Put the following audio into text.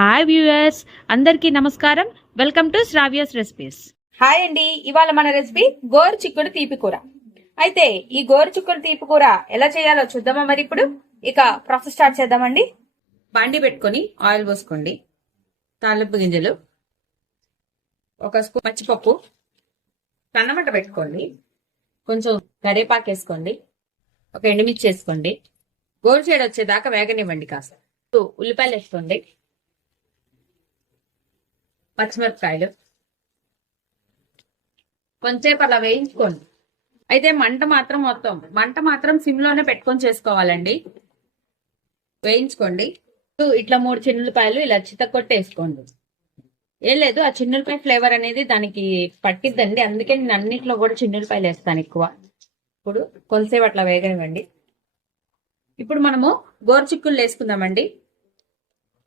Hi viewers అందరికీ నమస్కారం. Welcome to Shravya's recipes. Hi అండి ఇవాళ మన రెసిపీ గోరు చిక్కుడు తీపి కూర. అయితే ఈ గోరు చిక్కుడు తీపి కూర ఎలా చేయాలో చూద్దామా మరి ఇప్పుడు? ఇక ప్రాసెస్ స్టార్ట్ చేద్దామండి. బాండి పెట్టుకొని ఆయిల్ పోసుకోండి. తాలింపు గింజలు ఒక స్పూన్ పచ్చిపప్పు కన్నమంట పెట్టుకోండి. కొంచెం కరివేపాకు వేసుకోండి. ఒక ఎండుమిర్చి వేసుకోండి. గోరు చేయడం వచ్చేదాకా వేగనివ్వండి కాస్త. ఉల్లిపాయలు వేసుకోండి. పచ్చిమిరపకాయలు. కొంచెంసేపు అలా వేయించుకోండి. అయితే మంట మాత్రం మొత్తం మంట మాత్రం సిమ్లోనే పెట్టుకొని చేసుకోవాలండి. వేయించుకోండి. ఇట్లా మూడు చిన్నులపాయలు ఇలా చితకొట్టి వేసుకోండి ఏం లేదు ఆ చిన్నులపాయ ఫ్లేవర్ అనేది దానికి పట్టిద్దండి. అందుకే నేను అన్నిట్లో కూడా చిన్నులపాయలు వేస్తాను ఎక్కువ. ఇప్పుడు కొంతసేపు అట్లా వేగనివ్వండి. ఇప్పుడు మనము గోరుచిక్కులు వేసుకుందామండి.